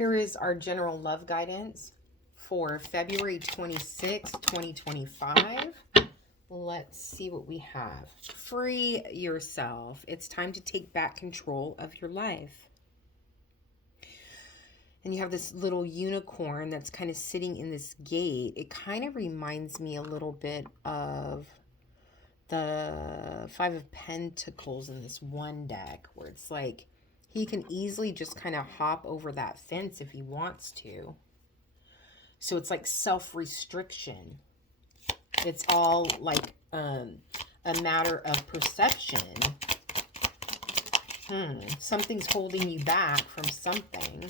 Here is our general love guidance for February 26th, 2025. Let's see what we have. Free yourself. It's time to take back control of your life. And you have this little unicorn that's kind of sitting in this gate. It kind of reminds me a little bit of the Five of Pentacles in this one deck, where it's like he can easily just kind of hop over that fence if he wants to. So it's like self-restriction. It's all like a matter of perception. Something's holding you back from something.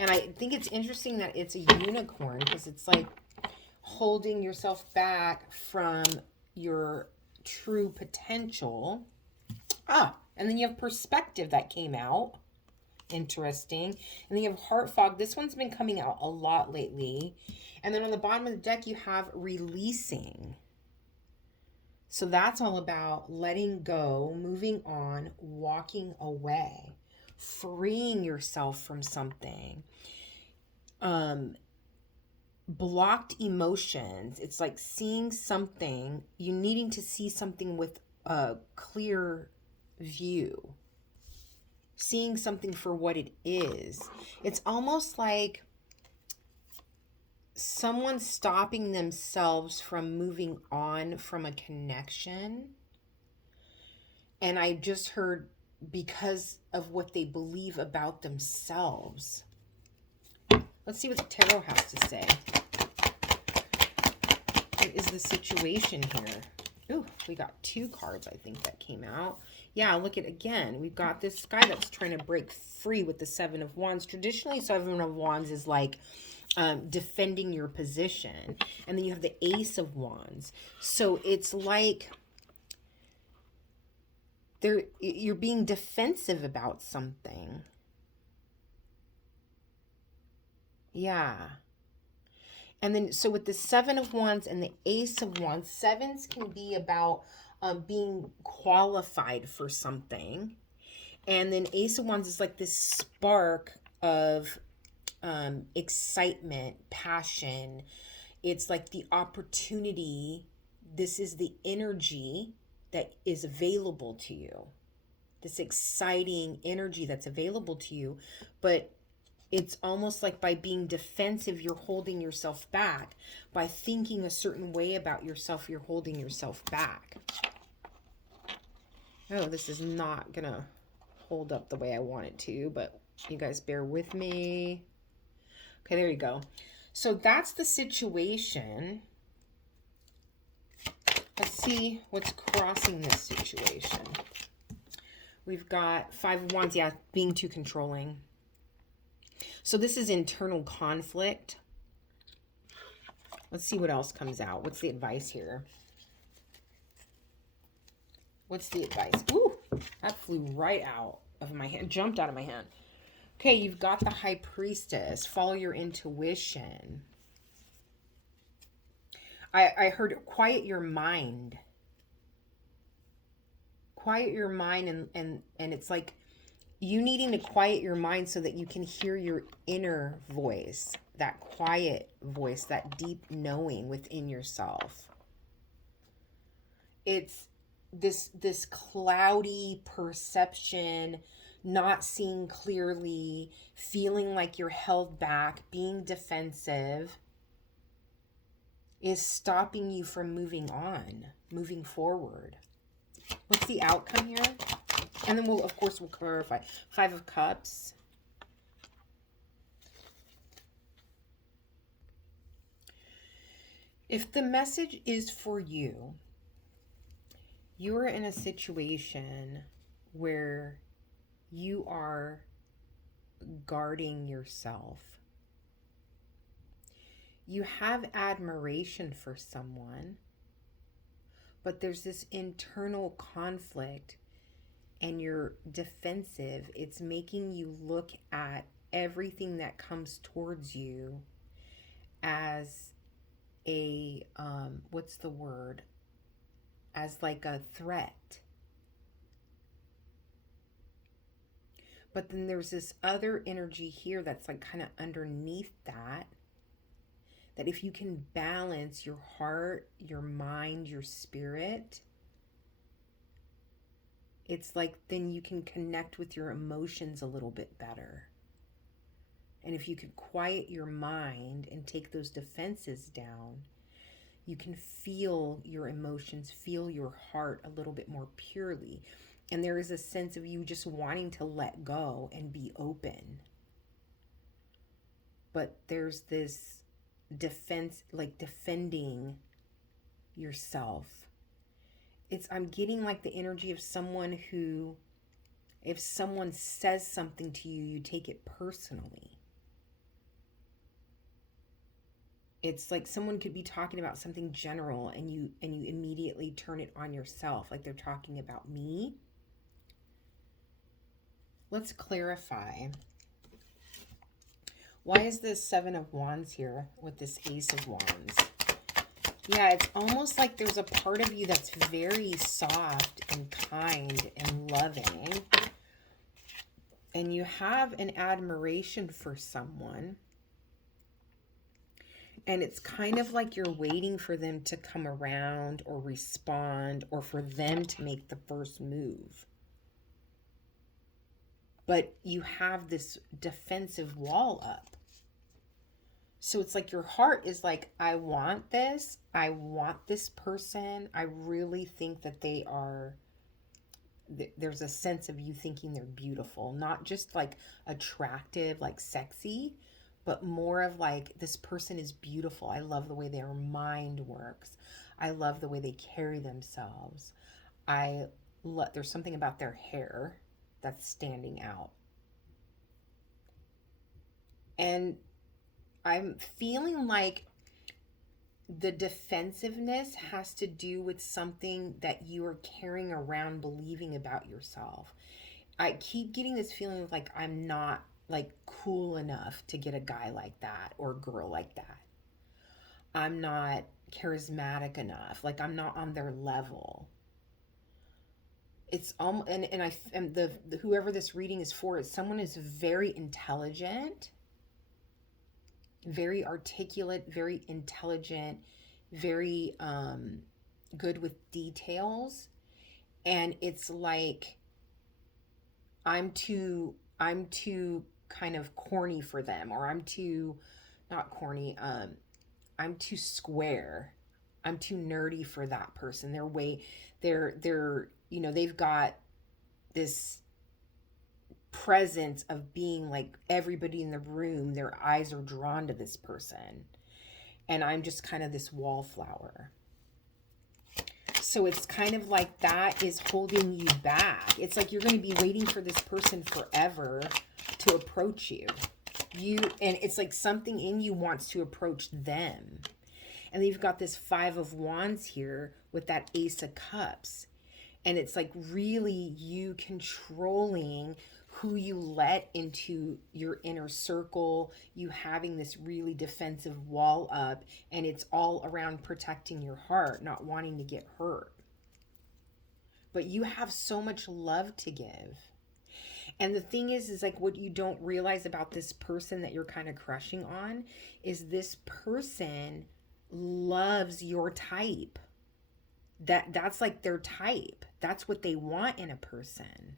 And I think it's interesting that it's a unicorn, because it's like holding yourself back from your true potential. And then you have perspective that came out. Interesting. And then you have heart fog. This one's been coming out a lot lately. And then on the bottom of the deck, you have releasing. So that's all about letting go, moving on, walking away, freeing yourself from something. Blocked emotions. It's like seeing something, you needing to see something with a clear view. Seeing something for what it is. It's almost like someone stopping themselves from moving on from a connection. And I just heard because of what they believe about themselves. Let's see what the tarot has to say. What is the situation here? Ooh, we got 2 cards, I think, that came out. Yeah, look at, again, we've got this guy that's trying to break free with the 7 of Wands. Traditionally, 7 of Wands is like defending your position. And then you have the Ace of Wands. So it's like you're being defensive about something. Yeah. And then, so with the 7 of Wands and the Ace of Wands, 7s can be about being qualified for something. And then Ace of Wands is like this spark of excitement, passion. It's like the opportunity. This is the energy that is available to you. This exciting energy that's available to you. But it's almost like by being defensive, you're holding yourself back. By thinking a certain way about yourself, you're holding yourself back. Oh, this is not going to hold up the way I want it to, but you guys bear with me. Okay, there you go. So that's the situation. Let's see what's crossing this situation. We've got 5 of Wands, yeah, being too controlling. So this is internal conflict. Let's see what else comes out. What's the advice here? What's the advice? Ooh, that flew right out of my hand, jumped out of my hand. Okay, you've got the High Priestess. Follow your intuition. I heard quiet your mind. Quiet your mind, and it's like you needing to quiet your mind so that you can hear your inner voice, that quiet voice, that deep knowing within yourself. It's this cloudy perception, not seeing clearly, feeling like you're held back, being defensive, is stopping you from moving on, moving forward. What's the outcome here? And then we'll clarify. 5 of Cups. If the message is for you, you're in a situation where you are guarding yourself. You have admiration for someone, but there's this internal conflict and you're defensive. It's making you look at everything that comes towards you as a, what's the word? As like a threat. But then there's this other energy here that's like kind of underneath that, that if you can balance your heart, your mind, your spirit, it's like then you can connect with your emotions a little bit better. And if you could quiet your mind and take those defenses down, you can feel your emotions, feel your heart a little bit more purely. And there is a sense of you just wanting to let go and be open. But there's this defense, like defending yourself. I'm getting like the energy of someone who, if someone says something to you, you take it personally. It's like someone could be talking about something general and you immediately turn it on yourself, like they're talking about me. Let's clarify. Why is this Seven of Wands here with this Ace of Wands? Yeah, it's almost like there's a part of you that's very soft and kind and loving. And you have an admiration for someone. And it's kind of like you're waiting for them to come around or respond or for them to make the first move. But you have this defensive wall up. So it's like your heart is like, I want this. I want this person. I really think that they are, there's a sense of you thinking they're beautiful. Not just like attractive, like sexy, but more of like, this person is beautiful. I love the way their mind works. I love the way they carry themselves. There's something about their hair that's standing out. And I'm feeling like the defensiveness has to do with something that you are carrying around believing about yourself. I keep getting this feeling of like I'm not like cool enough to get a guy like that or a girl like that. I'm not charismatic enough. Like I'm not on their level. It's whoever this reading is for, is someone is very intelligent, very articulate, very intelligent, very good with details. And it's like I'm too kind of corny for them, or I'm too not corny, I'm too square. I'm too nerdy for that person. They're they've got this presence of being like everybody in the room, their eyes are drawn to this person. And I'm just kind of this wallflower. So it's kind of like that is holding you back. It's like you're going to be waiting for this person forever to approach you. And it's like something in you wants to approach them. And then you've got this Five of Wands here with that Ace of Cups. And it's like really you controlling who you let into your inner circle, you having this really defensive wall up, and it's all around protecting your heart, not wanting to get hurt. But you have so much love to give. And the thing is like what you don't realize about this person that you're kind of crushing on is this person loves your type. That's like their type. That's what they want in a person.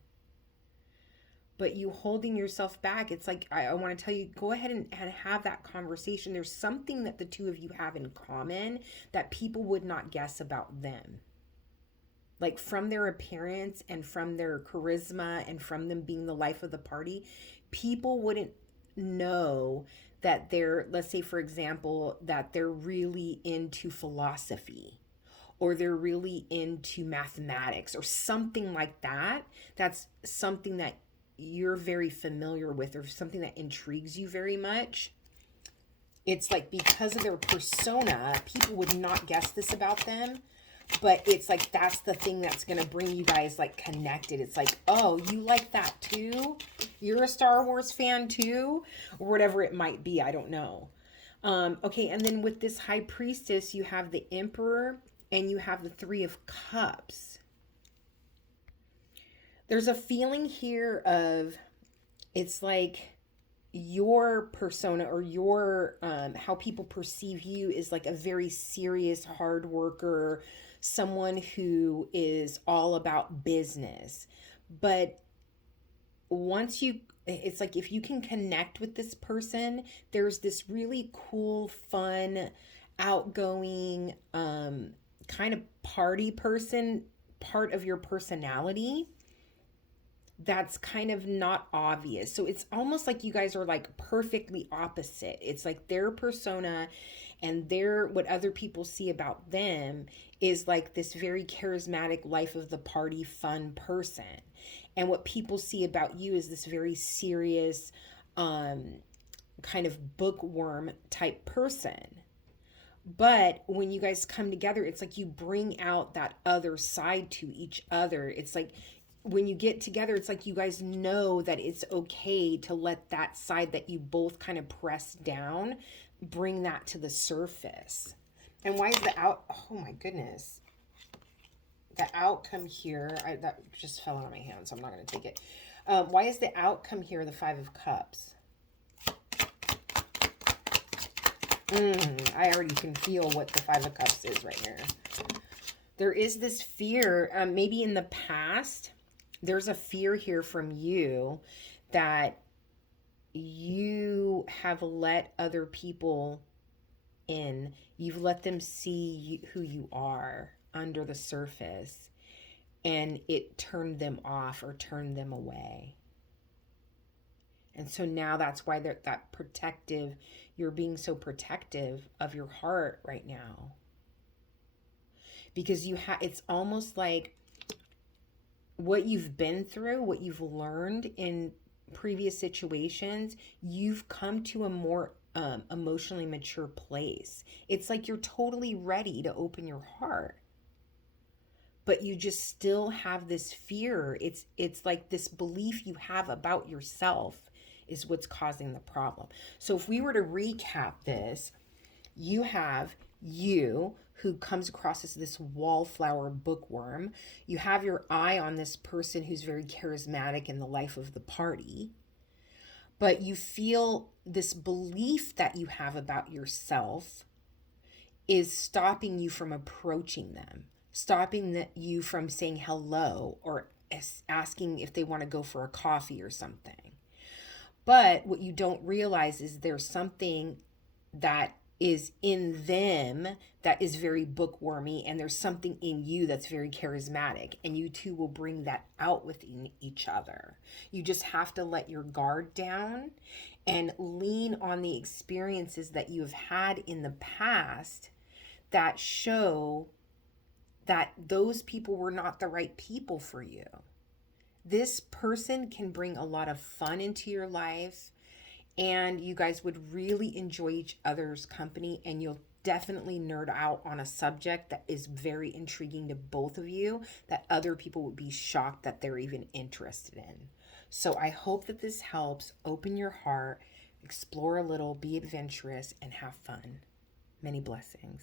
But you holding yourself back, it's like, I want to tell you, go ahead and have that conversation. There's something that the two of you have in common that people would not guess about them. Like from their appearance and from their charisma and from them being the life of the party, people wouldn't know that they're, let's say for example, that they're really into philosophy, or they're really into mathematics or something like that. That's something that you're very familiar with, or something that intrigues you very much. It's like because of their persona, people would not guess this about them, but it's like that's the thing that's going to bring you guys like connected. It's like, oh, you like that too? You're a Star Wars fan too? Or whatever it might be. I don't know. Okay, and then with this High Priestess, you have the Emperor and you have the Three of Cups. There's a feeling here of it's like your persona or your how people perceive you is like a very serious hard worker, someone who is all about business. But once you, it's like if you can connect with this person, there's this really cool, fun, outgoing, kind of party person part of your personality that's kind of not obvious. So it's almost like you guys are like perfectly opposite. It's like their persona and their what other people see about them is like this very charismatic life of the party fun person. And what people see about you is this very serious um kind of bookworm type person. But when you guys come together, it's like you bring out that other side to each other. It's like when you get together, it's like you guys know that it's okay to let that side that you both kind of press down, bring that to the surface. And why is the out? Oh my goodness. The outcome here, that just fell out of my hand, so I'm not going to take it. Why is the outcome here the Five of Cups? I already can feel what the Five of Cups is right here. There is this fear, maybe in the past, there's a fear here from you that you have let other people in. You've let them see who you are under the surface, and it turned them off or turned them away. And so now that's why that protective, you're being so protective of your heart right now. Because it's almost like what you've been through, what you've learned in previous situations, you've come to a more emotionally mature place. It's like you're totally ready to open your heart. But you just still have this fear. It's like this belief you have about yourself is what's causing the problem. So if we were to recap this, you have you who comes across as this wallflower bookworm. You have your eye on this person who's very charismatic in the life of the party. But you feel this belief that you have about yourself is stopping you from approaching them, stopping you from saying hello or asking if they want to go for a coffee or something. But what you don't realize is there's something that is in them that is very bookwormy, and there's something in you that's very charismatic, and you two will bring that out within each other. You just have to let your guard down and lean on the experiences that you have had in the past that show that those people were not the right people for you. This person can bring a lot of fun into your life, and you guys would really enjoy each other's company, and you'll definitely nerd out on a subject that is very intriguing to both of you that other people would be shocked that they're even interested in. So I hope that this helps. Open your heart, explore a little, be adventurous, and have fun. Many blessings.